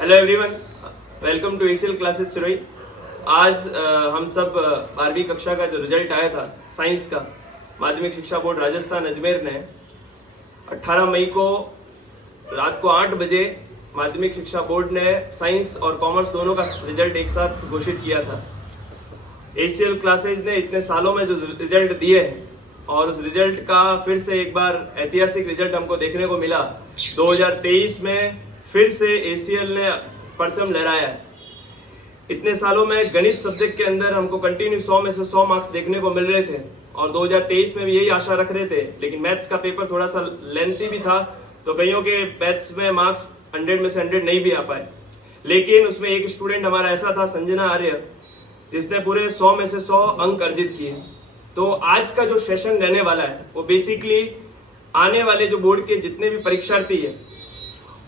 Hello everyone, welcome to ACL classes Sirohi. आज हम सब 12वीं कक्षा का जो रिजल्ट आया था साइंस का, माध्यमिक शिक्षा बोर्ड राजस्थान अजमेर ने 18 मई को रात को 8 बजे माध्यमिक शिक्षा बोर्ड ने साइंस और कॉमर्स दोनों का रिजल्ट एक साथ घोषित किया था। एसीएल क्लासेस ने इतने सालों में जो रिजल्ट दिए हैं और उस रिजल्ट का फिर से एक बार ऐतिहासिक रिजल्ट हमको देखने को मिला। 2023 में फिर से एसीएल ने परचम लहराया है। इतने सालों में गणित सब्जेक्ट के अंदर हमको कंटिन्यू 100 में से 100 मार्क्स देखने को मिल रहे थे और 2023 में भी यही आशा रख रहे थे, लेकिन मैथ्स का पेपर थोड़ा सा लेंथी भी था तो कईयों के मैथ्स में मार्क्स 100 में से 100 नहीं भी आ पाए। लेकिन उसमें एक स्टूडेंट हमारा ऐसा था, संजना आर्य, जिसने पूरे 100 में से 100 अंक अर्जित किए। तो आज का जो सेशन रहने वाला है वो बेसिकली आने वाले जो बोर्ड के जितने भी परीक्षार्थी है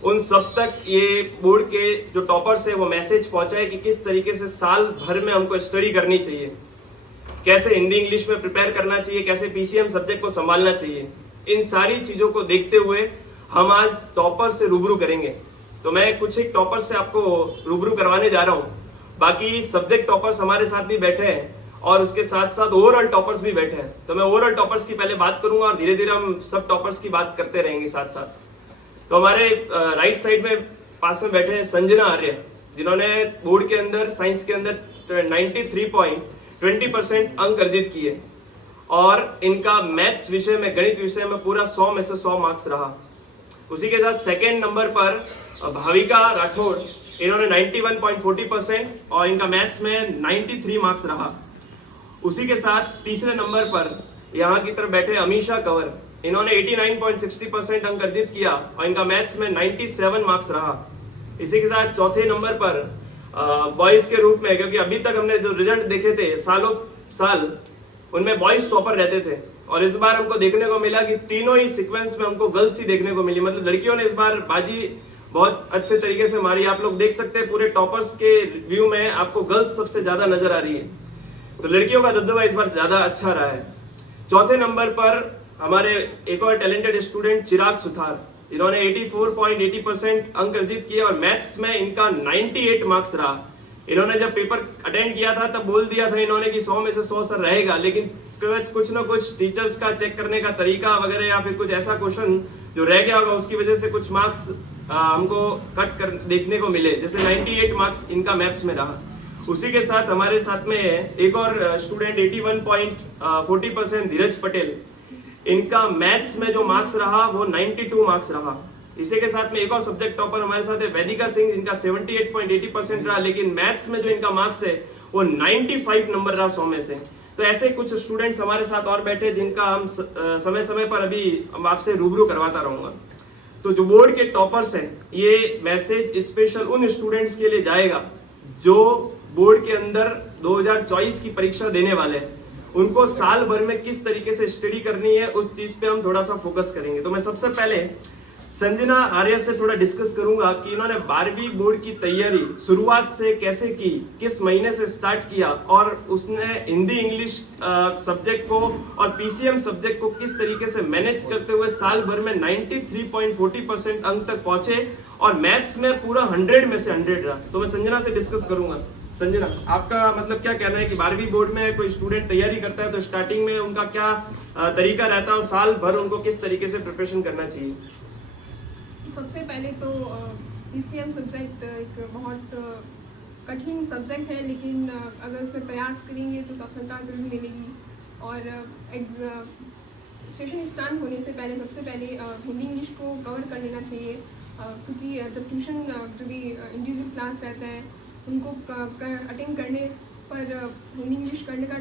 उन सब तक ये बोर्ड के जो टॉपर्स है वो मैसेज पहुंचाए कि किस तरीके से साल भर में हमको स्टडी करनी चाहिए, कैसे हिंदी इंग्लिश में प्रिपेयर करना चाहिए, कैसे पीसीएम सब्जेक्ट को संभालना चाहिए। इन सारी चीज़ों को देखते हुए हम आज टॉपर से रूबरू करेंगे। तो मैं कुछ एक टॉपर से आपको रूबरू करवाने जा रहा हूँ। बाकी सब्जेक्ट टॉपर्स हमारे साथ भी बैठे हैं और उसके साथ साथ ओवरऑल टॉपर्स भी बैठे हैं। तो मैं ओवरऑल टॉपर्स की पहले बात करूंगा और धीरे धीरे हम सब टॉपर्स की बात करते रहेंगे साथ साथ। तो हमारे राइट साइड में पास में बैठे हैं संजना आर्य, जिन्होंने बोर्ड के अंदर साइंस के अंदर 93.20% अंक अर्जित किए और इनका मैथ्स विषय में, गणित विषय में पूरा 100 में से 100 मार्क्स रहा। उसी के साथ सेकेंड नंबर पर भाविका राठौड़, इन्होंने 91.40% और इनका मैथ्स में 93 मार्क्स रहा। उसी के साथ तीसरे नंबर पर यहाँ की तरफ बैठे अमीशा कंवर, इन्होंने 89.60% अंक अर्जित किया और इनका मैथ्स में 97 मार्क्स रहा। इसी के साथ चौथे नंबर पर बॉयज के रूप में, क्योंकि अभी तक हमने जो रिजल्ट देखे थे सालों साल उनमें बॉयज टॉपर रहते थे और इस बार हमको देखने को मिला कि तीनों ही सीक्वेंस में हमको गर्ल्स ही देखने को मिली। मतलब लड़कियों ने इस बार बाजी बहुत अच्छे तरीके से मारी। आप लोग देख सकते हैं पूरे टॉपर्स के व्यू में आपको गर्ल्स सबसे ज्यादा नजर आ रही है, तो लड़कियों का दबदबा इस बार ज्यादा अच्छा रहा है। चौथे नंबर पर हमारे एक और टैलेंटेड स्टूडेंट चिराग सुथार, इन्होंने 84.80% अंक अर्जित किए और मैथ्स में इनका 98 मार्क्स रहा। इन्होंने जब पेपर अटेंड किया था तब बोल दिया था इन्होंने कि 100 में से 100 सर रहेगा, लेकिन कुछ ना कुछ टीचर्स का चेक करने का तरीका वगैरह या फिर कुछ ऐसा क्वेश्चन जो रह गया होगा उसकी वजह से कुछ मार्क्स हमको कट कर देखने को मिले, जैसे 98 मार्क्स इनका मैथ्स में रहा। उसी के साथ हमारे साथ में एक और स्टूडेंट 81.40% धीरज पटेल, इनका मैथ्स में जो मार्क्स रहा वो 92 मार्क्स रहा। इसी के साथ में एक और सब्जेक्ट टॉपर हमारे साथ है वैदिका सिंह, इनका 78.80% रहा, लेकिन मैथ्स में जो इनका मार्क्स है वो 95 नंबर रहा 100 में से। तो ऐसे कुछ स्टूडेंट्स हमारे साथ और बैठे जिनका हम समय समय पर अभी हम आपसे रूबरू करवाता रहूंगा। तो जो बोर्ड के टॉपर्स हैं, ये मैसेज स्पेशल उन स्टूडेंट्स के लिए जाएगा जो बोर्ड के अंदर 2024 की परीक्षा देने वाले हैं। उनको साल भर में किस तरीके से स्टडी करनी है उस चीज पे हम थोड़ा सा फोकस करेंगे। तो मैं सबसे पहले संजना आर्य से थोड़ा डिस्कस करूंगा कि इन्होंने 12वीं बोर्ड की तैयारी शुरुआत से कैसे की, किस महीने से स्टार्ट किया और उसने हिंदी इंग्लिश सब्जेक्ट को और पीसीएम सब्जेक्ट को किस तरीके से मैनेज करते हुए साल भर में 93.40% अंक तक पहुंचे और मैथ्स में पूरा 100 में से 100 रहा। तो मैं संजना से डिस्कस करूंगा। संजना, आपका मतलब क्या कहना है कि 12वीं बोर्ड में कोई स्टूडेंट तैयारी करता है तो स्टार्टिंग में उनका क्या तरीका रहता है और साल भर उनको किस तरीके से प्रिपरेशन करना चाहिए? सबसे पहले तो पीसीएम सब्जेक्ट एक बहुत कठिन सब्जेक्ट है, लेकिन अगर उसमें प्रयास करेंगे तो सफलता जरूर मिलेगी। और सेशन स्टार्ट होने से पहले सबसे पहले हिंदी इंग्लिश को कवर कर लेना चाहिए, क्योंकि जब ट्यूशन जो भी इंडिविजुअल क्लास रहता है उनको अटेंड करने पर हिंदी इंग्लिश करने का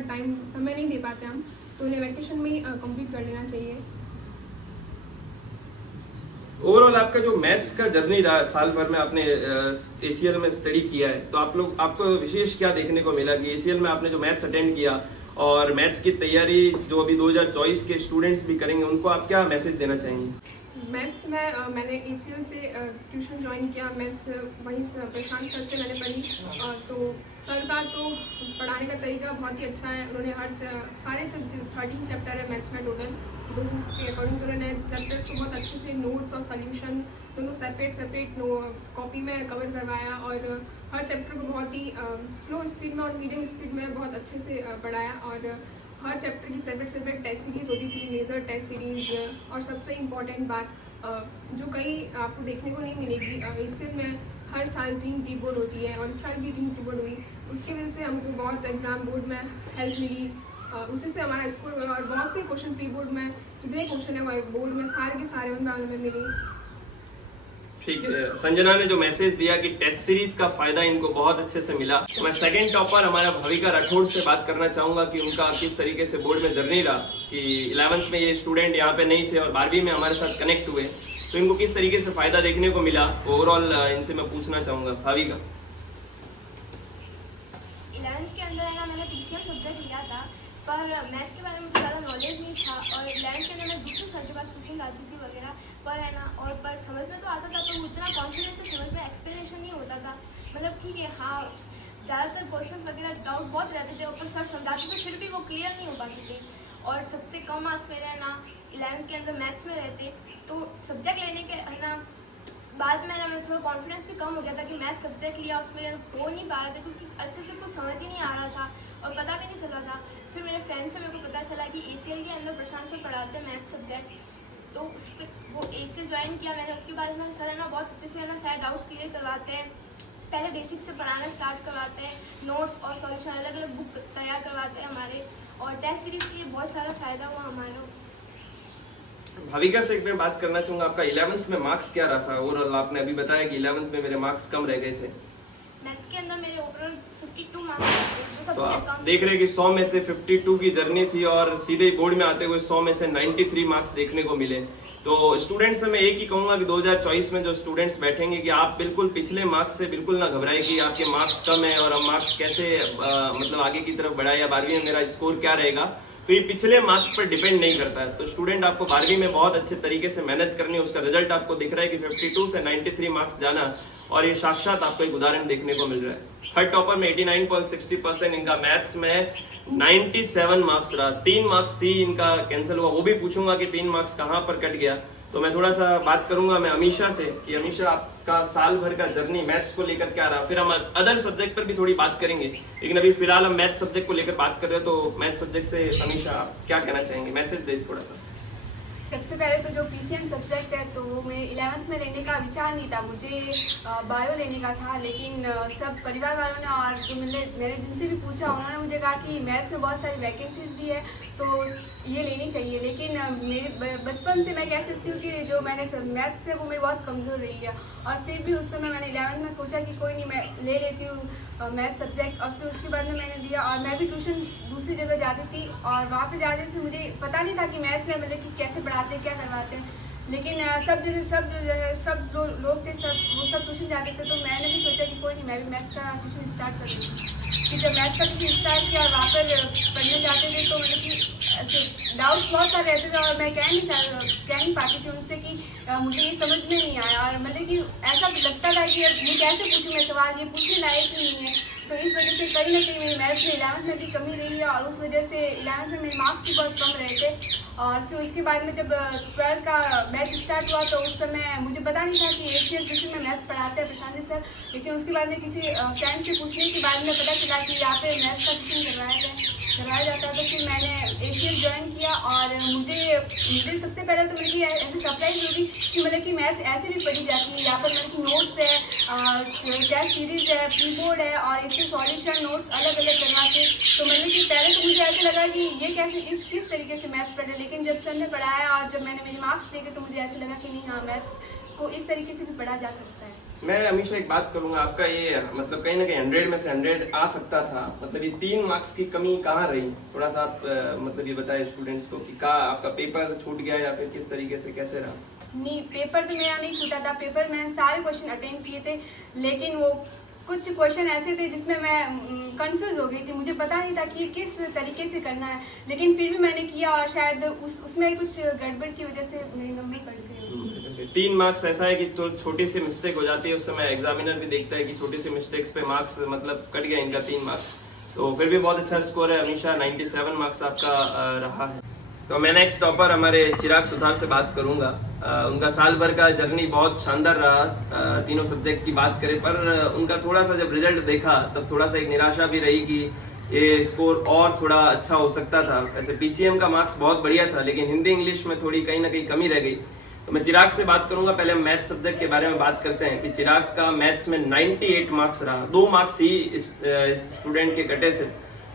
समय नहीं दे पाते हम, तो उन्हें वैकेशन में ही कंप्लीट कर लेना चाहिए। ओवरऑल आपका जो मैथ्स का जर्नी रहा साल भर में आपने एसीएल में स्टडी किया है, तो आपको विशेष क्या देखने को मिला कि एसीएल में आपने जो मैथ्स अटेंड किया और मैथ्स की तैयारी जो अभी 2024 के स्टूडेंट्स भी करेंगे उनको आप क्या मैसेज देना चाहेंगे? मैथ्स में मैंने एसीएल से ट्यूशन ज्वाइन किया। मैथ्स वहीं प्रशांत सर से मैंने पढ़ी, तो सर का तो पढ़ाने का तरीका बहुत ही अच्छा है। उन्होंने सारे 13 चैप्टर है मैथ्स में टोटल, तो उसके अकॉर्डिंग तो उन्होंने चैप्टर्स को बहुत अच्छे से नोट्स और सोल्यूशन दोनों सेपरेट कॉपी में कवर करवाया और हर चैप्टर को बहुत ही स्लो स्पीड में और मीडियम स्पीड में बहुत अच्छे से पढ़ाया। और हर चैप्टर की सेपरेट टेस्ट सीरीज होती थी, मेजर टेस्ट सीरीज। और सबसे इम्पॉर्टेंट बात जो कहीं आपको देखने को नहीं मिलेगी, एशियन में हर साल 3 प्री बोर्ड होती है और इस साल भी 3 प्री बोर्ड हुई। उसकी वजह से हमको बहुत एग्ज़ाम बोर्ड में हेल्प मिली, उसी से हमारा स्कोर हुआ। और बहुत से क्वेश्चन प्री बोर्ड में जितने क्वेश्चन है वो बोर्ड में सारे के सारे में मिले। ठीक है, संजना ने जो मैसेज दिया कि टेस्ट सीरीज का फायदा इनको बहुत अच्छे से मिला। तो मैं सेकंड टॉपर हमारा भाविका राठौड़ से बात करना चाहूंगा कि उनका किस तरीके से बोर्ड में जर्नी रहा, कि 11th में ये स्टूडेंट यहाँ पे नहीं थे और 12वीं में हमारे साथ कनेक्ट हुए, तो इनको किस तरीके से फायदा देखने को मिला ओवरऑल इनसे मैं पूछना चाहूंगा। भाविका। 11th के अंदर है ना, मैंने PCM सब्जेक्ट लिया था, पर मैथ्स के बारे में मुझे ज़्यादा नॉलेज नहीं था। और 11th के अंदर मैं दूसरे सर के पास ट्यूशन लाती थी वगैरह, पर है ना, और पर समझ में तो आता था, तो उतना कॉन्फिडेंस से समझ में एक्सप्लेनेशन नहीं होता था। मतलब ठीक है, हाँ, ज़्यादातर क्वेश्चन वगैरह डाउट बहुत रहते थे, ऊपर सर समझाते थे फिर भी वो क्लियर नहीं हो पाते थे। और सबसे कम मार्क्स मेरे है ना 11th के अंदर मैथ्स में रहते, तो सब्जेक्ट लेने के है ना बाद में ना मैं थोड़ा कॉन्फिडेंस भी कम हो गया था कि मैथ्स सब्जेक्ट लिया, उसमें हो नहीं पा रहा था क्योंकि अच्छे से कुछ समझ ही नहीं आ रहा था और पता भी नहीं चल रहा था। फिर मेरे फ्रेंड से मेरे को पता चला कि ACL के अंदर प्रशांत सर पढ़ाते हैं मैथ्स सब्जेक्ट, तो उस पर वो ACL ज्वाइन किया मैंने। उसके बाद ना सर है ना बहुत अच्छे से है ना सारे डाउट्स क्लियर करवाते हैं, पहले बेसिक से पढ़ाना स्टार्ट करवाते हैं, नोट्स और सॉल्यूशन अलग अलग बुक तैयार करवाते हैं हमारे, और टेस्ट सीरीज के लिए बहुत सारा फ़ायदा हुआ हमारा। भाविका से एक मैं बात करना चाहूंगा, आपका 11th में मार्क्स क्या रहा था ओवरऑल? आपने अभी बताया कि 11th में मेरे मार्क्स कम रह गए थे। मैथ्स के अंदर मेरे ओवरऑल 52 मार्क्स थे, जो तो सबसे आप कम। देख रहे हैं कि 100 में से 52 की जर्नी थी और सीधे बोर्ड में आते हुए 100 में से 93 मार्क्स देखने को मिले। तो स्टूडेंट्स से मैं एक ही कहूंगा कि 2024 में जो स्टूडेंट्स बैठेंगे कि आप बिल्कुल पिछले मार्क्स से बिल्कुल ना घबराए कि आपके मार्क्स कम है और अब मार्क्स कैसे मतलब आगे की तरफ बढ़ाए या 12वीं में मेरा स्कोर क्या रहेगा, तो ये पिछले मार्क्स पर डिपेंड नहीं करता है। तो स्टूडेंट आपको 12वीं में बहुत अच्छे तरीके से मेहनत करनी है, उसका रिजल्ट आपको दिख रहा है कि 52 से 93 मार्क्स जाना, और ये साक्षात आपको एक उदाहरण देखने को मिल रहा है। थर्ड टॉपर में 89.60%, इनका मैथ्स में 97 मार्क्स रहा। 3 मार्क्स सी इनका कैंसिल हुआ, वो भी पूछूंगा कि 3 मार्क्स कहाँ पर कट गया। तो मैं थोड़ा सा बात करूंगा मैं अमीशा से कि अमीशा आपका साल भर का जर्नी मैथ्स को लेकर क्या रहा, फिर हम अदर सब्जेक्ट पर भी थोड़ी बात करेंगे, लेकिन अभी फिलहाल हम मैथ्स सब्जेक्ट को लेकर बात कर रहे हैं। तो मैथ्स सब्जेक्ट से अमीशा आप क्या कहना चाहेंगे, मैसेज दे थोड़ा सा। सबसे पहले तो जो PCM सब्जेक्ट है तो वो मैं 11th में लेने का विचार नहीं था, मुझे बायो लेने का था। लेकिन सब परिवार वालों ने और जो मैंने जिनसे भी पूछा उन्होंने मुझे कहा कि मैथ्स में बहुत सारी वैकेंसीज भी है तो ये लेनी चाहिए। लेकिन मेरे बचपन से मैं कह सकती हूँ कि जो मैंने मैथ्स है वो मेरी बहुत कमज़ोर रही है, और फिर भी उस समय मैंने 11th में सोचा कि कोई नहीं मैं ले लेती हूँ मैथ्स सब्जेक्ट। और फिर उसके बाद में मैंने दिया, और मैं भी ट्यूशन दूसरी जगह जाती थी और वहाँ पे जाते थे, मुझे पता नहीं था कि मैथ्स में मतलब कि कैसे पढ़ाते हैं क्या करवाते हैं। लेकिन सब जो लोग थे वो सब ट्यूशन जाते थे, तो मैंने भी सोचा कि कोई नहीं मैं भी मैथ्स का ट्यूशन स्टार्ट कर दूँगी। कि जब मैथ्स का ट्यूशन स्टार्ट किया और वहाँ पर पढ़ने जाते थे तो मतलब कि ऐसे डाउट्स बहुत सारे रहते थे और मैं कह नहीं पाती थी उनसे कि मुझे ये समझ में नहीं आया, और मतलब कि ऐसा लगता था कि ये कैसे पूछूँ मैं सवाल, ये पूछने लायक ही नहीं है। तो इस वजह से कहीं ना कहीं मेरी मैथ्स में 11th में भी कमी रही है, और उस वजह से 11th में मेरे मार्क्स भी बहुत कम रहे थे। और फिर उसके बाद में जब 12th का बैच स्टार्ट हुआ तो उस समय मुझे पता नहीं था कि ACL ट्यूशन में मैथ्स पढ़ाते हैं प्रशांत सर। लेकिन उसके बाद में किसी फ्रेंड से पूछने के बाद में पता चला कि यहाँ पे मैथ्स का ट्यूशन करवाया जाता है। तो फिर मैंने ACL ज्वाइन किया, और मुझे सबसे पहले तो मेरी ऐसे सरप्राइज हुई कि मतलब कि मैथ्स ऐसे भी पढ़ी जाती है। यहाँ पर मतलब कि नोट्स है, टेस्ट सीरीज है, प्री बोर्ड है, और इसके सॉल्यूशन नोट्स अलग अलग करवा के। तो मतलब कि पहले तो मुझे ऐसे लगा कि ये कैसे किस तरीके से मैथ्स पढ़े, लेकिन जब सर ने पढ़ाया और जब मैंने मेरे मार्क्स देखे तो मुझे ऐसे लगा कि नहीं, हाँ मैथ्स को इस तरीके से भी पढ़ा जा सकता है। मैं हमेशा एक बात करूंगा, आपका ये मतलब कहीं ना कहीं 100 में से 100 आ सकता था, मतलब ये 3 मार्क्स की कमी कहाँ रही, थोड़ा सा आप मतलब ये बताए स्टूडेंट्स को कि का आपका पेपर छूट गया या फिर किस तरीके से कैसे रहा? नहीं, पेपर तो मेरा नहीं छूटा था, पेपर मैंने सारे क्वेश्चन अटेंड किए थे, लेकिन वो कुछ क्वेश्चन ऐसे थे जिसमें मैं कंफ्यूज हो गई थी, मुझे पता नहीं था कि किस तरीके से करना है। लेकिन फिर भी मैंने किया, और शायद उसमें कुछ गड़बड़ की वजह से मेरे नंबर कट गए। 3 मार्क्स ऐसा है कि तो छोटी सी मिस्टेक हो जाती है, उस समय एग्जामिनर भी देखता है कि छोटी सी मिस्टेक्स पे मार्क्स मतलब कट गया इनका 3 मार्क्स। तो फिर भी बहुत अच्छा स्कोर है अमीशा, 97 मार्क्स आपका रहा है। तो मैं नेक्स्ट टॉपर हमारे चिराग सुथार से बात करूंगा। उनका साल भर का जर्नी बहुत शानदार रहा, तीनों सब्जेक्ट की बात करें, पर उनका थोड़ा सा जब रिजल्ट देखा तब थोड़ा सा एक निराशा भी रही कि ये स्कोर और थोड़ा अच्छा हो सकता था। वैसे पीसीएम का मार्क्स बहुत बढ़िया था, लेकिन हिंदी इंग्लिश में थोड़ी कहीं ना कहीं कमी रह गई। तो मैं चिराग से बात करूंगा। पहले हम मैथ्स सब्जेक्ट के बारे में बात करते हैं कि चिराग का मैथ्स में 98 मार्क्स रहा, 2 मार्क्स ही इस स्टूडेंट के कटे से।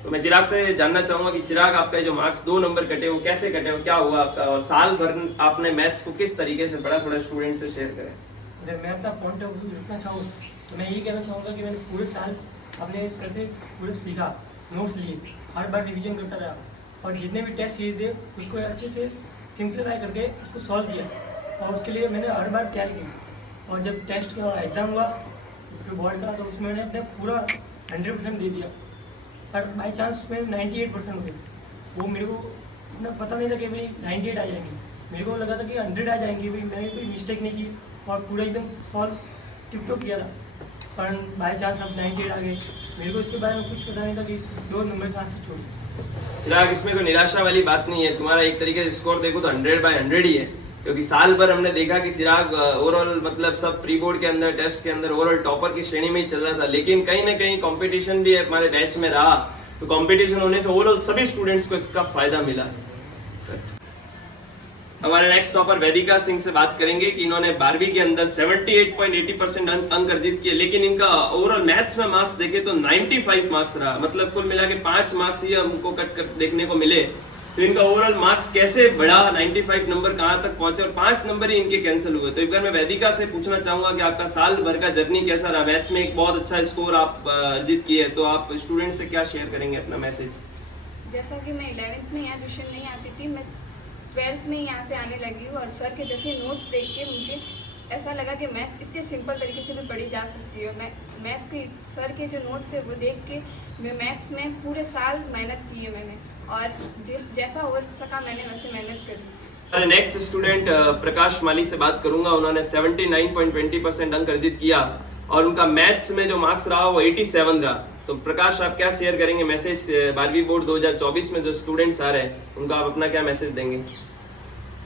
तो मैं चिराग से जानना चाहूंगा कि चिराग आपका जो मार्क्स 2 नंबर कटे वो कैसे कटे, वो क्या हुआ आपका, और साल भर आपने मैथ्स को किस तरीके से पढ़ा, थोड़ा स्टूडेंट से शेयर करें। अगर मैं अपना पॉइंट ऑफ व्यू रखना चाहूँ तो मैं ये कहना चाहूँगा कि मैंने पूरे साल अपने सर से पूरे सीखा, नोट्स लिए, हर बार रिवीजन करता रहा और जितने भी टेस्ट सीरीज थे उसको अच्छे से सिंप्लीफाई करके उसको सॉल्व किया और उसके लिए मैंने हर बार तैयारी की। और जब टेस्ट का एग्ज़ाम हुआ बोर्ड का तो उसमें मैंने अपने पूरा 100% दे दिया, पर बाई चांस उसमें 98% हो गए। वो मेरे को इतना पता नहीं था कि भाई 98 आ जाएंगी, मेरे को लगा था कि 100 आ जाएंगी, भाई मैंने कोई मिस्टेक नहीं की और पूरा एकदम सॉल्व टिप टॉप किया था, पर बाई चांस अब 98 आ गए। मेरे को इसके बारे में कुछ पता नहीं था कि 2 नंबर कहाँ से छोड़। चिराग, इसमें कोई निराशा वाली बात नहीं है, तुम्हारा एक तरीके से स्कोर देखो तो 100/100 ही है, क्योंकि साल भर हमने देखा कि चिराग ओवरऑल मतलब सब प्री बोर्ड के अंदर, टेस्ट के अंदर ओवरऑल टॉपर की श्रेणी में ही चल रहा था। लेकिन कहीं ना कहीं कंपटीशन भी हमारे बैच में रहा, तो कंपटीशन होने से ओवरऑल सभी स्टूडेंट्स को इसका फायदा मिला। हमारे नेक्स्ट टॉपर वैदिका सिंह से बात करेंगे कि इन्होंने 12वीं के अंदर 78.80% अंक अर्जित किए, लेकिन इनका ओवरऑल मैथ्स में मार्क्स देखे तो 95 मार्क्स रहा, मतलब कुल मिला के 5 मार्क्स ही हमको कट कर देखने को मिले। तो इनका ओवरऑल मार्क्स कैसे बढ़ा, 95 नंबर कहाँ तक पहुंचे और 5 नंबर ही इनके कैंसिल हुए। तो एक बार मैं वैदिका से पूछना चाहूंगा कि आपका साल भर का जर्नी कैसा रहा, मैथ्स में एक बहुत अच्छा स्कोर आप अर्जित किए, तो आप स्टूडेंट से क्या शेयर करेंगे अपना मैसेज। जैसा कि मैं 11th में यहाँ ट्यूशन नहीं आती थी, मैं 12th में यहाँ पे आने लगी हूँ और सर के जैसे नोट्स देख के मुझे ऐसा लगा कि मैथ्स इतने सिंपल तरीके से भी पढ़ी जा सकती है। मैं मैथ्स के सर के जो नोट्स है वो देख के मैं मैथ्स में पूरे साल मेहनत की है मैंने, और जैसा हो सका मैंने वैसे मेहनत करी। नेक्स्ट स्टूडेंट प्रकाश माली से बात करूंगा। उन्होंने 79.20% अंक अर्जित किया और उनका मैथ्स में जो मार्क्स रहा वो 87 रहा। तो प्रकाश, आप क्या शेयर करेंगे मैसेज 12वीं बोर्ड 2024 में जो स्टूडेंट्स आ रहे हैं उनका आप अपना क्या मैसेज देंगे।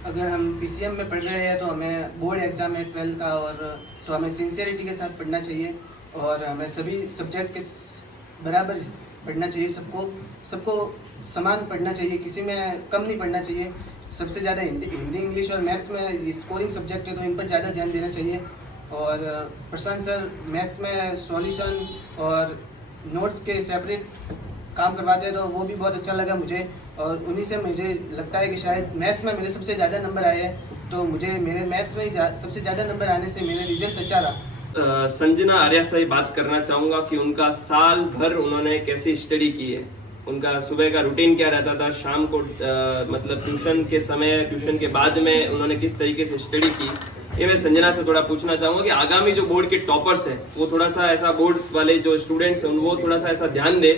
अगर हम पीसीएम में पढ़ रहे हैं तो हमें बोर्ड एग्ज़ाम है 12th का, और तो हमें सिंसियरिटी के साथ पढ़ना चाहिए और हमें सभी सब्जेक्ट के बराबर पढ़ना चाहिए, सबको समान पढ़ना चाहिए, किसी में कम नहीं पढ़ना चाहिए। सबसे ज़्यादा हिंदी इंग्लिश और मैथ्स में स्कोरिंग सब्जेक्ट है तो इन पर ज़्यादा ध्यान देना चाहिए। और प्रशांत सर मैथ्स में सॉल्यूशन और नोट्स के सेपरेट काम करवाते हैं तो वो भी बहुत अच्छा लगा मुझे, और उन्हीं से मुझे लगता है कि शायद मैथ्स में मेरे सबसे ज़्यादा नंबर आए हैं, तो मुझे मेरे मैथ्स में ही सबसे ज़्यादा नंबर आने से मेरा रिजल्ट अच्छा रहा। संजना आर्या से बात करना चाहूँगा कि उनका साल भर उन्होंने कैसी स्टडी की है, उनका सुबह का रूटीन क्या रहता था, शाम को मतलब ट्यूशन के समय, ट्यूशन के बाद में उन्होंने किस तरीके से स्टडी की, ये मैं संजना से थोड़ा पूछना चाहूँगा कि आगामी जो बोर्ड के टॉपर्स हैं वो थोड़ा सा ऐसा, बोर्ड वाले जो स्टूडेंट्स हैं वो थोड़ा सा ऐसा ध्यान दे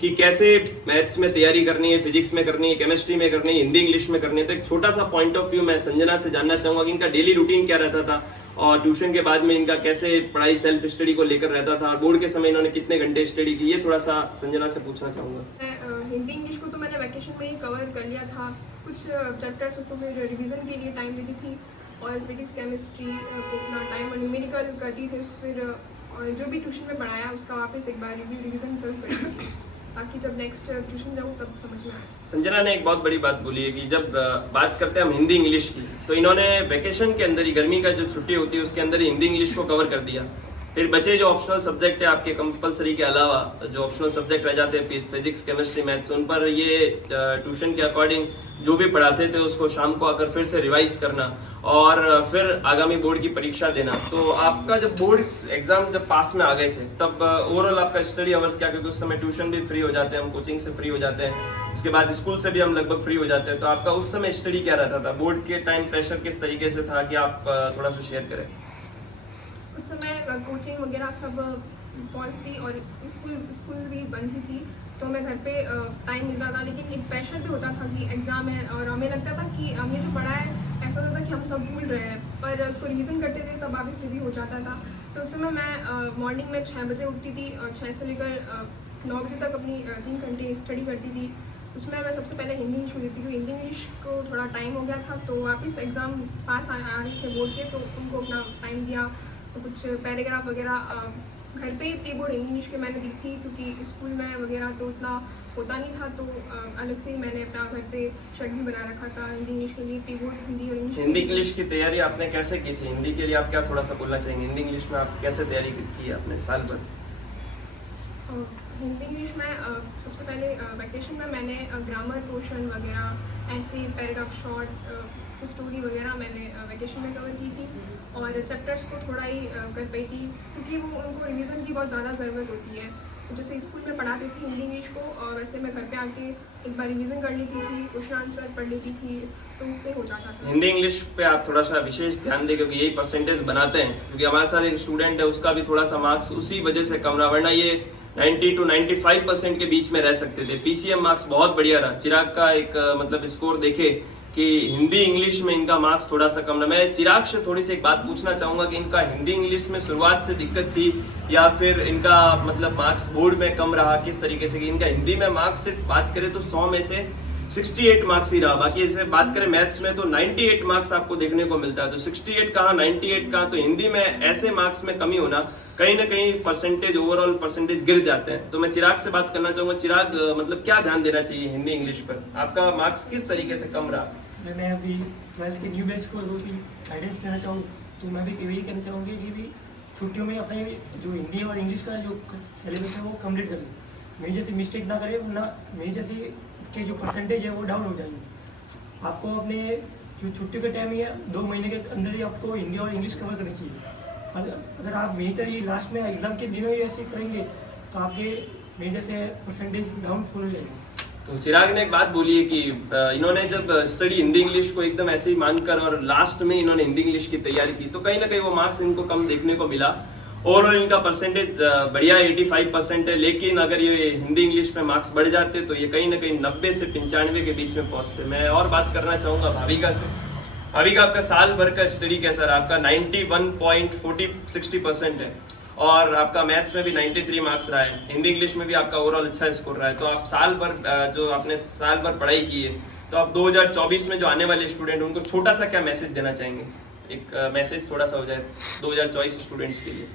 कि कैसे मैथ्स में तैयारी करनी है, फिजिक्स में करनी है, केमिस्ट्री में करनी है, हिंदी इंग्लिश में करनी है। तो एक छोटा सा पॉइंट ऑफ व्यू मैं संजना से जानना चाहूँगा कि इनका डेली रूटीन क्या रहता था और ट्यूशन के बाद में इनका कैसे पढ़ाई सेल्फ स्टडी को लेकर रहता था, और बोर्ड के समय इन्होंने कितने घंटे स्टडी की, ये थोड़ा सा संजना से पूछना चाहूँगा। मैं हिंदी इंग्लिश को तो मैंने वैकेशन में ही कवर कर लिया था, कुछ चैप्टर्स को फिर रिवीजन के लिए टाइम देती थी और फिजिक्स केमिस्ट्री को अपना टाइम और न्यूमेरिकल करती थी, फिर और जो भी ट्यूशन में पढ़ाया उसका वापस एक बार रिवीजन जरूर करी ताकि जब नेक्स्ट ट्यूशन जाऊँ तब समझ में आए। संजना ने एक बहुत बड़ी बात बोली है कि जब बात करते हैं हम हिंदी इंग्लिश की, तो इन्होंने वैकेशन के अंदर ही, गर्मी का जो छुट्टी होती है उसके अंदर ही हिंदी इंग्लिश को कवर कर दिया। फिर बचे जो ऑप्शनल सब्जेक्ट है आपके कंपलसरी के अलावा जो ऑप्शनल सब्जेक्ट रह जाते हैं फिजिक्स केमिस्ट्री मैथ्स, उन पर ये ट्यूशन के अकॉर्डिंग जो भी पढ़ाते थे उसको शाम को आकर फिर से रिवाइज करना और फिर आगामी बोर्ड की परीक्षा देना। तो आपका जब बोर्ड एग्जाम जब पास में आ गए थे तब ओवरऑल आपका स्टडी आवर्स क्या, क्योंकि उस समय ट्यूशन भी फ्री हो जाते हैं, हम कोचिंग से फ्री हो जाते हैं, उसके बाद स्कूल से भी हम लगभग फ्री हो जाते हैं, तो आपका उस समय स्टडी क्या रहता था, बोर्ड के टाइम प्रेशर किस तरीके से था कि आप थोड़ा सा शेयर करें। उस समय कोचिंग वगैरह सब पॉज थी और स्कूल भी बंद ही थी, तो हमें घर पे टाइम मिलता था, लेकिन एक प्रेशर भी होता था कि एग्ज़ाम है और हमें लगता था कि हमने जो पढ़ा है ऐसा होता था कि हम सब भूल रहे हैं, पर उसको रिवीजन करते थे तब वापस रिव्यू हो जाता था। तो उस समय मैं मॉर्निंग में 6 बजे उठती थी और 6 से लेकर 9 बजे तक अपनी 3 घंटे स्टडी करती थी उसमें मैं सबसे पहले हिंदी इंग्लिश को दी थी, क्योंकि हिंदी इंग्लिश को थोड़ा टाइम हो गया था, तो वापस एग्ज़ाम पास आ रहे थे बोर्ड के, तो उनको अपना टाइम दिया। तो कुछ पैराग्राफ वगैरह घर पे ही प्री बोर्ड हिंदी इंग्लिश के मैंने दी थी, क्योंकि स्कूल में वगैरह तो इतना होता नहीं था, तो अलग से ही मैंने अपना घर पे शेड्यूल बना रखा था हिंदी इंग्लिश के लिए, प्री बोर्ड हिंदी और इंग्लिश। हिंदी इंग्लिश की तैयारी आपने कैसे की थी? हिंदी के लिए आप क्या थोड़ा सा बोलना चाहेंगे? हिंदी इंग्लिश में आप कैसे तैयारी की है आपने साल भर? हिंदी इंग्लिश में सबसे पहले वैकेशन में मैंने ग्रामर पोर्शन वगैरह, ऐसे पैराग्राफ, शॉर्ट स्टोरी वगैरह मैंने वैकेशन में कवर की थी, और चैप्टर्स को थोड़ा ही कर पाई थी, क्योंकि वो उनको रिवीजन की बहुत ज़्यादा ज़रूरत होती है। तो जैसे स्कूल में पढ़ाते थे हिंदी इंग्लिश को, और वैसे मैं घर पे आके एक बार रिवीजन कर लेती थी, क्वेश्चन आंसर पढ़ लेती थी, तो उससे हो जाता था। हिंदी इंग्लिश पे आप थोड़ा सा विशेष ध्यान दें, क्योंकि यही परसेंटेज बनाते हैं। क्योंकि हमारे साथ एक स्टूडेंट है, उसका भी थोड़ा सा मार्क्स उसी वजह से कम रहा, वरना ये 90 to 95% के बीच में रह सकते थे। पीसीएम मार्क्स बहुत बढ़िया रहा। चिराग का एक मतलब स्कोर देखे कि हिंदी इंग्लिश में इनका मार्क्स थोड़ा सा कम रहा। मैं चिराग से थोड़ी सी एक बात पूछना चाहूंगा कि इनका हिंदी इंग्लिश में शुरुआत से दिक्कत थी, या फिर इनका मतलब मार्क्स बोर्ड में कम रहा, किस तरीके से? कि इनका हिंदी में मार्क्स से बात करें तो 100 में से 68 मार्क्स ही रहा। बाकी ऐसे बात करें मैथ्स में तो 98 मार्क्स आपको देखने को मिलता है। तो 68 कहाँ, 98 कहाँ? तो हिंदी में ऐसे मार्क्स में कमी होना, कहीं ना कहीं परसेंटेज, ओवरऑल परसेंटेज गिर जाते हैं। तो मैं चिराग से बात करना चाहूंगा। चिराग, मतलब क्या ध्यान देना चाहिए हिंदी इंग्लिश पर? आपका मार्क्स किस तरीके से कम रहा? मैं अभी 12th के न्यू बैच को भी गाइडेंस देना चाहूँ, तो मैं भी यही कहना चाहूँगी कि भी छुट्टियों में अपने जो हिंदी और इंग्लिश का जो सिलेबस है वो कंप्लीट कर लें। मेरी जैसी मिस्टेक ना करें, वरना मेरी जैसी के जो परसेंटेज है वो डाउन हो जाएंगे। आपको अपने जो छुट्टी का टाइम है 2 महीने के अंदर ही आपको हिंदी और इंग्लिश कवर करनी चाहिए। अगर आप बेहतर ये लास्ट में एग्ज़ाम के दिनों ही ऐसे करेंगे तो आपके मेरे जैसे परसेंटेज डाउनफॉल हो जाएंगे। तो चिराग ने एक बात बोली है कि इन्होंने जब स्टडी हिंदी इंग्लिश को एकदम ऐसे ही मानकर और लास्ट में इन्होंने हिंदी इंग्लिश की तैयारी की, तो कहीं ना कहीं वो मार्क्स इनको कम देखने को मिला। ओवरऑल इनका परसेंटेज बढ़िया 85% है, लेकिन अगर ये हिंदी इंग्लिश में मार्क्स बढ़ जाते तो ये कहीं ना कहीं 90 से 95 के बीच में पहुंचते। मैं और बात करना चाहूँगा भाविका से। भाविका, आपका साल भर का स्टडी कैसा रहा? आपका 91.40-60% है, और आपका मैथ्स में भी 93 मार्क्स रहा है, हिंदी इंग्लिश में भी आपका ओवरऑल अच्छा स्कोर रहा है। तो आप साल भर जो आपने साल भर पढ़ाई की है, तो आप 2024 में जो आने वाले स्टूडेंट उनको छोटा सा क्या मैसेज देना चाहेंगे? एक मैसेज थोड़ा सा हो जाए 2024 स्टूडेंट्स के लिए।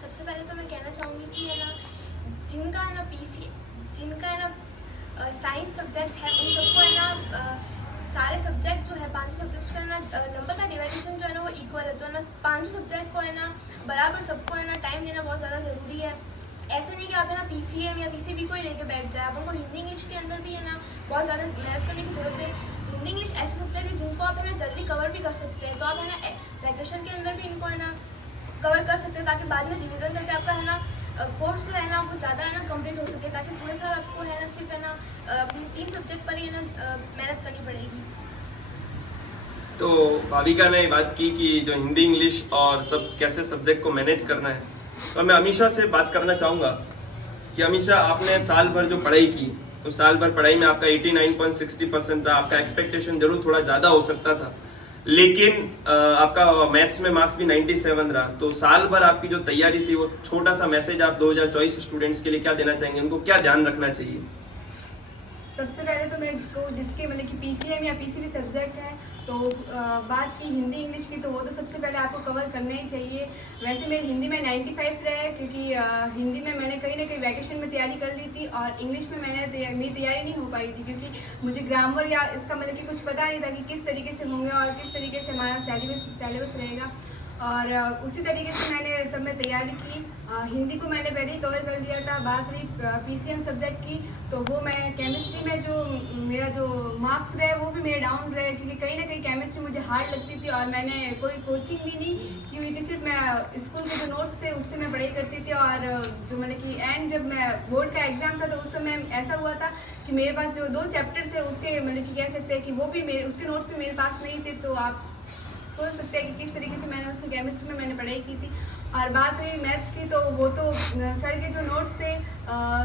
सबसे पहले तो मैं कहना चाहूँगी कि है ना, जिनका है ना जिनका है ना साइंस सब्जेक्ट है, उन सबको है ना सारे सब्जेक्ट जो है 5 सब्जेक्ट उसका है ना नंबर का डिवाइडेशन जो है ना वो इक्वल है। तो ना 5 सब्जेक्ट को है ना बराबर सबको है ना टाइम देना बहुत ज़्यादा ज़रूरी है। ऐसे नहीं कि आप है ना पीसीएम या पीसीबी को ही लेके बैठ जाए। आप उनको हिंदी इंग्लिश के अंदर भी है ना बहुत ज़्यादा मेहनत करने की ज़रूरत है। हिंदी इंग्लिश ऐसे सब्जेक्ट है जिनको आप है ना जल्दी कवर भी कर सकते हैं। तो आप है ना वैकेशन के अंदर भी इनको है ना कवर कर सकते हैं, ताकि बाद में रिविज़न करके आपका है ना कोर्स जो है ना वो ज़्यादा है ना कंप्लीट हो सके, ताकि पूरे साल आपको है ना सिर्फ है ना अपनी 3 सब्जेक्ट पर ही है ना मेहनत करनी पड़ेगी। तो भाविका ने बात की कि जो हिंदी इंग्लिश और सब कैसे सब्जेक्ट को मैनेज करना है। तो मैं अमीशा से बात करना चाहूँगा कि अमीशा, आपने साल भर जो पढ़ाई की, तो साल भर पढ़ाई में आपका 89.60% था। आपका एक्सपेक्टेशन जरूर थोड़ा ज़्यादा हो सकता था, लेकिन आपका मैथ्स में मार्क्स भी 97 रहा। तो साल भर आपकी जो तैयारी थी, वो छोटा सा मैसेज आप 2024 स्टूडेंट्स के लिए क्या देना चाहेंगे? उनको क्या ध्यान रखना चाहिए? सबसे पहले तो मैं को जिसके मतलब कि पीसीएम या पीसीबी सब्जेक्ट है, तो बात की हिंदी इंग्लिश की, तो वो तो सबसे पहले आपको कवर करना ही चाहिए। वैसे मेरी हिंदी में 95 रहा है, क्योंकि हिंदी में मैंने कहीं ना कहीं वैकेशन में तैयारी कर ली थी, और इंग्लिश में मेरी तैयारी नहीं हो पाई थी, क्योंकि मुझे ग्रामर या इसका मतलब कि कुछ पता नहीं था कि किस तरीके से होंगे और किस तरीके से हमारा सिलेबस रहेगा। और उसी तरीके से मैंने सब में तैयारी की। हिंदी को मैंने पहले ही कवर कर लिया था। बात रही पीसीएम सब्जेक्ट की, तो वो मैं केमिस्ट्री में जो मेरा जो मार्क्स रहे वो भी मेरे डाउन रहे, क्योंकि कहीं ना कहीं केमिस्ट्री मुझे हार्ड लगती थी, और मैंने कोई कोचिंग भी नहीं की हुई थी। सिर्फ मैं स्कूल के जो नोट्स थे उससे मैं पढ़ाई करती थी, और जो मतलब कि एंड जब मैं बोर्ड का एग्ज़ाम था तो उस समय ऐसा हुआ था कि मेरे पास जो 2 चैप्टर थे उसके मतलब कि कह सकते हैं कि वो भी मेरे उसके नोट्स भी मेरे पास नहीं थे। तो आप सोच सकते हैं कि किस तरीके से मैंने उसमें केमिस्ट्री में मैंने पढ़ाई की थी। और बात रही मैथ्स की, तो वो तो सर के जो नोट्स थे,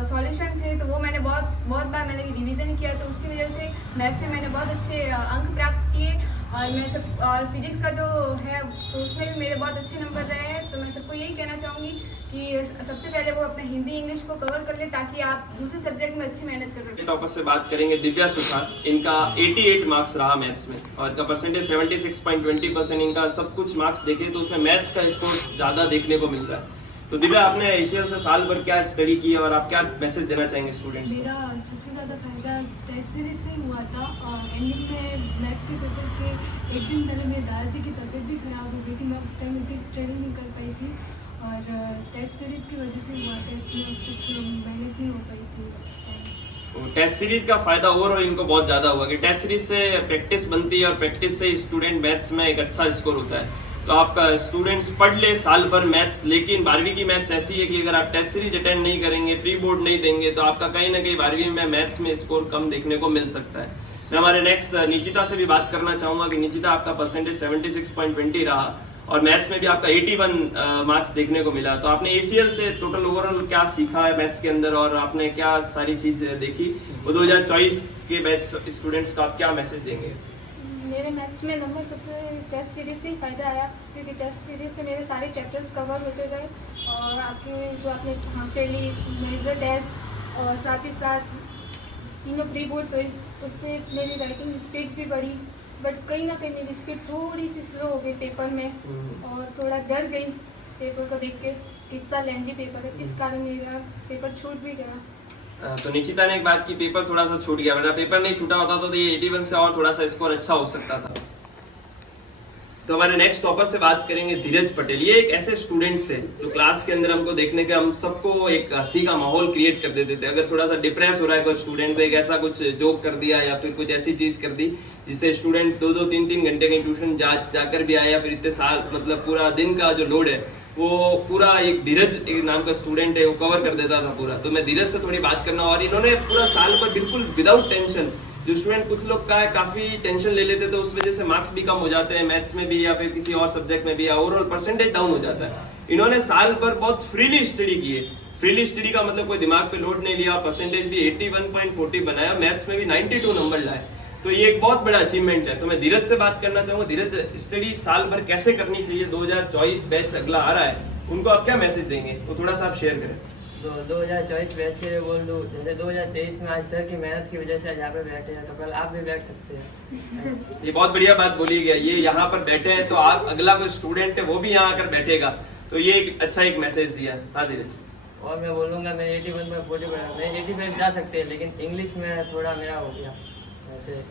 सॉल्यूशन थे, तो वो मैंने बहुत बार मैंने रिवीजन किया, तो उसकी वजह से मैथ्स में मैंने बहुत अच्छे अंक प्राप्त किए। और मैं सब और फिजिक्स का जो है तो उसमें भी मेरे बहुत अच्छे नंबर रहे हैं। तो मैं सबको यही कहना चाहूँगी कि सबसे पहले वो अपना हिंदी इंग्लिश को कवर कर ले ताकि आप दूसरे सब्जेक्ट में अच्छी मेहनत कर सकें। टॉपर से बात करेंगे दिव्या सुथार। इनका 88 मार्क्स रहा मैथ्स में और इनका परसेंटेज 76.20%। इनका सब कुछ मार्क्स देखे तो उसमें मैथ्स का स्कोर ज़्यादा देखने को मिल रहा है। तो दिव्या, आपने ACL से साल भर क्या स्टडी की और आप क्या मैसेज देना चाहेंगे स्टूडेंट्स को? मेरा सबसे ज़्यादा फायदा टेस्ट सीरीज से ही हुआ था और एंडिंग में मैथ्स के पेपर के एक दिन पहले मेरे दादाजी की तबीयत भी ख़राब हो गई थी। मैं उस टाइम उनकी स्टडी नहीं कर पाई थी और टेस्ट सीरीज़ की वजह से हुआ था कि कुछ मेहनत नहीं हो पाई थी उस टाइम। टेस्ट सीरीज का फायदा ओवरऑल इनको बहुत ज़्यादा हुआ कि टेस्ट सीरीज से प्रैक्टिस बनती है और प्रैक्टिस से स्टूडेंट मैथ्स में एक अच्छा स्कोर होता है। तो आपका स्टूडेंट्स पढ़ ले साल भर मैथ्स, लेकिन 12वीं की मैथ्स ऐसी है कि अगर आप टेस्ट सीरीज अटेंड नहीं करेंगे, प्री बोर्ड नहीं देंगे, तो आपका कहीं ना कहीं 12वीं में मैथ्स में स्कोर कम देखने को मिल सकता है। मैं हमारे नेक्स्ट निचिता से भी बात करना चाहूँगा कि निचिता, आपका परसेंटेज 76.20 रहा और मैथ्स में भी आपका 81 मार्क्स देखने को मिला। तो आपने ACL से टोटल ओवरऑल क्या सीखा है मैथ्स के अंदर और आपने क्या सारी चीज़ देखी? वो 2024 के बैच स्टूडेंट्स को आप क्या मैसेज देंगे? मेरे मैथ्स में नंबर सबसे टेस्ट सीरीज से ही फ़ायदा आया क्योंकि टेस्ट सीरीज से मेरे सारे चैप्टर्स कवर होते गए और आपके जो आपने हाफेली मेजर टेस्ट और साथ ही साथ तीनों प्री बोर्ड्स हुए, उससे मेरी राइटिंग स्पीड भी बढ़ी। बट कहीं ना कहीं मेरी स्पीड थोड़ी सी स्लो हो गई पेपर में और थोड़ा डर गई पेपर को देख के, कितना लेंथी पेपर है, इस कारण मेरा पेपर छूट भी गया। तो निचिता ने एक बात की, पेपर थोड़ा सा छूट गया, वरना पेपर नहीं छूटा होता तो ये 81 से और थोड़ा सा स्कोर अच्छा हो सकता था। तो हमारे नेक्स्ट टॉपर से बात करेंगे धीरज पटेल। ये एक ऐसे स्टूडेंट्स थे जो क्लास के अंदर हमको देखने के हम सबको एक हंसी का माहौल क्रिएट कर देते थे। अगर थोड़ा सा डिप्रेस हो रहा है कोई स्टूडेंट तो एक ऐसा कुछ जोक कर दिया या फिर कुछ ऐसी चीज कर दी जिससे स्टूडेंट 2-2, 3-3 घंटे की ट्यूशन जाकर भी आया, फिर इतने साल मतलब पूरा दिन का जो लोड है वो पूरा एक धीरज एक नाम का स्टूडेंट है वो कवर कर देता था पूरा। तो मैं धीरज से थोड़ी बात करना, और इन्होंने पूरा साल पर बिल्कुल विदाउट टेंशन, जो स्टूडेंट कुछ लोग का काफी टेंशन ले लेते तो उस वजह से मार्क्स भी कम हो जाते हैं मैथ्स में भी या फिर किसी और सब्जेक्ट में भी, या ओवरऑल परसेंटेज डाउन हो जाता है। इन्होंने साल भर बहुत फ्रीली स्टडी की है। फ्रीली स्टडी का मतलब कोई दिमाग पे लोड नहीं लिया, परसेंटेज भी 81.40 बनाया, मैथ्स में भी 92 नंबर लाए। तो ये एक बहुत बड़ा अचीवमेंट है। तो मैं धीरज से बात करना चाहूँगा, धीरज स्टडी साल भर कैसे करनी चाहिए? 2024 बैच अगला आ रहा है, उनको आप क्या मैसेज देंगे वो थोड़ा सा आप शेयर करें। तो 2024 बैच के लिए बोल दूँ, जैसे 2023 में आज सर की मेहनत की वजह से आज यहाँ पे बैठे हैं, तो कल आप भी बैठ सकते हैं। ये बहुत बढ़िया बात बोली गया, ये यहाँ पर बैठे हैं तो आप अगला कोई स्टूडेंट है वो भी यहाँ आकर बैठेगा, तो ये एक अच्छा एक मैसेज दिया। हाँ धीरज। और मैं बोलूँगा मैं 81 में 40 बना, मैं 85 जा सकते हैं, लेकिन इंग्लिश में थोड़ा मेरा हो गया। वैसे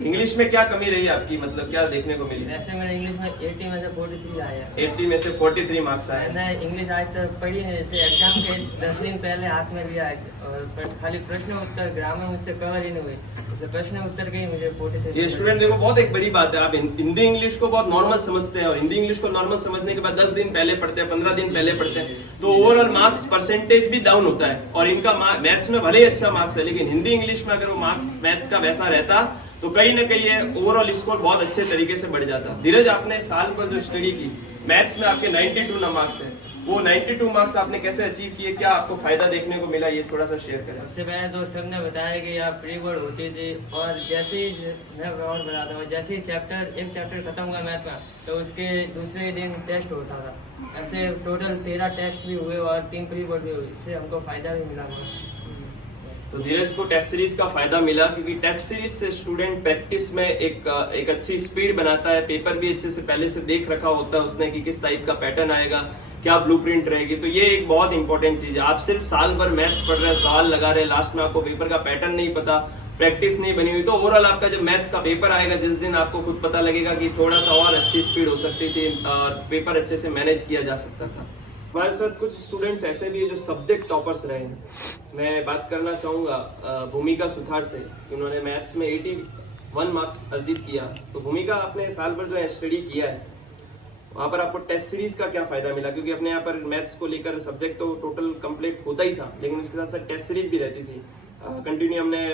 इंग्लिश में क्या कमी रही आपकी, मतलब क्या देखने को मिली? वैसे मेरा इंग्लिश में 80 में से 43 आया। 80 में से 43 मार्क्स आए। मैंने इंग्लिश आज तक पढ़ी नहीं, जैसे एग्जाम के 10 दिन पहले हाथ में लिया और खाली प्रश्न उत्तर ग्रामर मुझसे कवर ही नहीं हुई, जैसे प्रश्न उत्तर के ही मुझे 43। ये स्टूडेंट देखो बहुत एक बड़ी बात है, आप हिंदी इंग्लिश को बहुत नॉर्मल समझते हैं और हिंदी इंग्लिश को नॉर्मल समझने के बाद 10 दिन पहले पढ़ते हैं, 15 दिन पहले पढ़ते हैं, तो ओवरऑल मार्क्स परसेंटेज भी डाउन होता है। और इनका मैथ्स में भले ही अच्छा मार्क्स है, लेकिन हिंदी इंग्लिश में अगर वो मार्क्स मैथ्स का वैसा रहता तो कहीं ना कहीं ये ओवरऑल स्कोर बहुत अच्छे तरीके से बढ़ जाता। धीरज, आपने साल पर जो स्टडी की मैथ्स में आपके 92 मार्क्स है, वो 92 मार्क्स आपने कैसे अचीव किए, क्या आपको फायदा देखने को मिला, ये थोड़ा सा शेयर करें। सबसे पहले तो सबने बताया कि आप प्री बोर्ड होती थी और जैसे ही मैं और बताता हूँ, जैसे ही एक चैप्टर खत्म हुआ मैथ का तो उसके दूसरे दिन टेस्ट होता था। ऐसे टोटल 13 टेस्ट भी हुए और 3 प्री बोर्ड भी हुए, इससे हमको फायदा भी मिला। तो धीरज को टेस्ट सीरीज का फायदा मिला क्योंकि टेस्ट सीरीज से स्टूडेंट प्रैक्टिस में एक अच्छी स्पीड बनाता है, पेपर भी अच्छे से पहले से देख रखा होता है उसने कि किस टाइप का पैटर्न आएगा, क्या ब्लूप्रिंट रहेगी। तो ये एक बहुत इंपॉर्टेंट चीज है। आप सिर्फ साल भर मैथ्स पढ़ रहे हैं, सवाल लगा रहे हैं, लास्ट में आपको पेपर का पैटर्न नहीं पता, प्रैक्टिस नहीं बनी हुई, तो ओवरऑल आपका जब मैथ्स का पेपर आएगा जिस दिन आपको खुद पता लगेगा कि थोड़ा सा और अच्छी स्पीड हो सकती थी और पेपर अच्छे से मैनेज किया जा सकता था। हमारे साथ कुछ स्टूडेंट्स ऐसे भी हैं जो सब्जेक्ट टॉपर्स रहे हैं। मैं बात करना चाहूँगा भूमिका सुथार से, उन्होंने मैथ्स में 81 मार्क्स अर्जित किया। तो भूमिका, आपने साल भर जो है स्टडी किया है, वहाँ पर आपको टेस्ट सीरीज का क्या फायदा मिला? क्योंकि अपने यहाँ पर मैथ्स को लेकर सब्जेक्ट तो टोटल कंप्लीट होता ही था, लेकिन उसके साथ साथ टेस्ट सीरीज भी रहती थी। कंटिन्यू हमने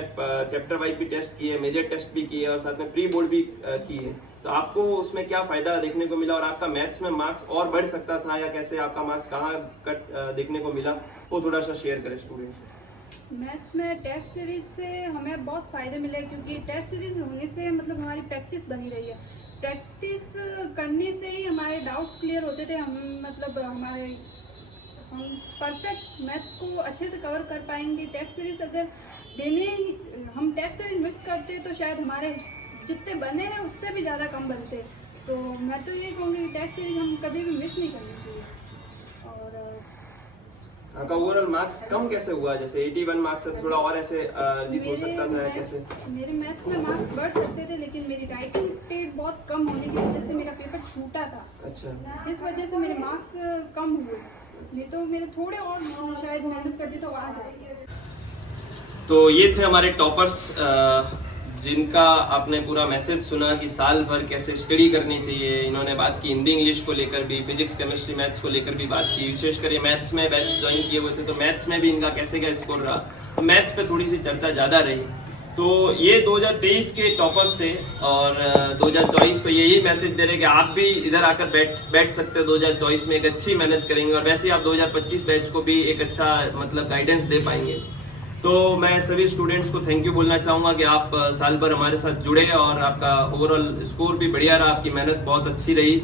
चैप्टर वाइज भी टेस्ट किए, मेजर टेस्ट भी किए और साथ में प्री बोर्ड भी किए। तो आपको उसमें क्या फायदा देखने को मिला और आपका मैथ्स में मार्क्स और बढ़ सकता था या कैसे आपका मार्क्स कहाँ कट देखने को मिला, वो थोड़ा सा शेयर करें स्टूडेंट से। मैथ्स में टेस्ट सीरीज से हमें बहुत फ़ायदे मिले क्योंकि टेस्ट सीरीज होने से मतलब हमारी प्रैक्टिस बनी रही है। प्रैक्टिस करने से ही हमारे डाउट्स क्लियर होते थे। हम मतलब हम परफेक्ट मैथ्स को अच्छे से कवर कर पाएंगे। टेस्ट सीरीज अगर हम टेस्ट सीरीज मिस करते तो शायद हमारे जितने बने हैं उससे भी ज़्यादा कम बनते। तो मैं तो ये कहूँगी कि टेस्ट सीरीज हम कभी भी मिस नहीं करनी चाहिए। और आपका ओवरऑल मार्क्स कम कैसे हुआ? जैसे 81 मार्क्स से थोड़ा और ऐसे जीत हो सकता था कैसे? मेरे मैथ्स में मार्क्स बढ़ सकते थे, लेकिन मेरी राइटिंग स्पीड बहुत कम होने की वजह से मेरा पेपर छूटा था। अच्छा, जिस वजह से मेरे मार्क्स कम हुए। नहीं तो मेरे थोड़े और शायद मेहनत करती तो आ जाए। तो ये थे हमारे टॉपर्स जिनका आपने पूरा मैसेज सुना कि साल भर कैसे स्टडी करनी चाहिए। इन्होंने बात की हिंदी इंग्लिश को लेकर भी, फिजिक्स केमिस्ट्री मैथ्स को लेकर भी बात की। विशेषकर ये मैथ्स में बैच ज्वाइन किए हुए थे तो मैथ्स में भी इनका कैसे क्या स्कोर रहा, तो मैथ्स पे थोड़ी सी चर्चा ज़्यादा रही। तो ये 2023 के टॉपर्स थे और 2024 पे यही मैसेज दे रहे कि आप भी इधर आकर बैठ सकते हो। 2024 में एक अच्छी मेहनत करेंगे और वैसे ही आप 2025 बैच को भी एक अच्छा मतलब गाइडेंस दे पाएंगे। तो मैं सभी स्टूडेंट्स को थैंक यू बोलना चाहूँगा कि आप साल भर हमारे साथ जुड़े और आपका ओवरऑल स्कोर भी बढ़िया रहा, आपकी मेहनत बहुत अच्छी रही।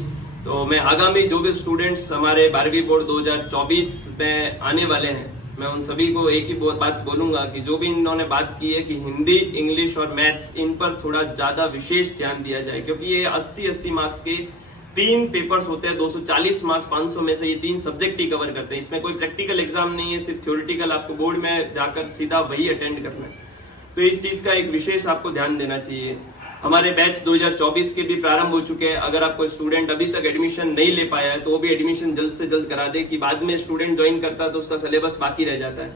तो मैं आगामी जो भी स्टूडेंट्स हमारे 12वीं बोर्ड 2024 में आने वाले हैं, मैं उन सभी को एक ही बात बोलूँगा कि जो भी इन्होंने बात की है कि हिंदी, इंग्लिश और मैथ्स, इन पर थोड़ा ज़्यादा विशेष ध्यान दिया जाए, क्योंकि ये 80-80 मार्क्स के 3 पेपर्स होते हैं। 240 मार्क्स 500 में से ये 3 सब्जेक्ट ही कवर करते हैं। इसमें कोई प्रैक्टिकल एग्जाम नहीं है, सिर्फ थ्योरेटिकल आपको बोर्ड में जाकर सीधा वही अटेंड करना है। तो इस चीज़ का एक विशेष आपको ध्यान देना चाहिए। हमारे बैच 2024 के भी प्रारंभ हो चुके हैं। अगर आपको स्टूडेंट अभी तक एडमिशन नहीं ले पाया है तो वो भी एडमिशन जल्द से जल्द करा दे कि बाद में स्टूडेंट ज्वाइन करता है तो उसका सिलेबस बाकी रह जाता है।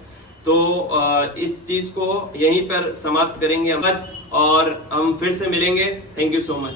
तो इस चीज़ को यहीं पर समाप्त करेंगे हम और हम फिर से मिलेंगे। Thank you so much.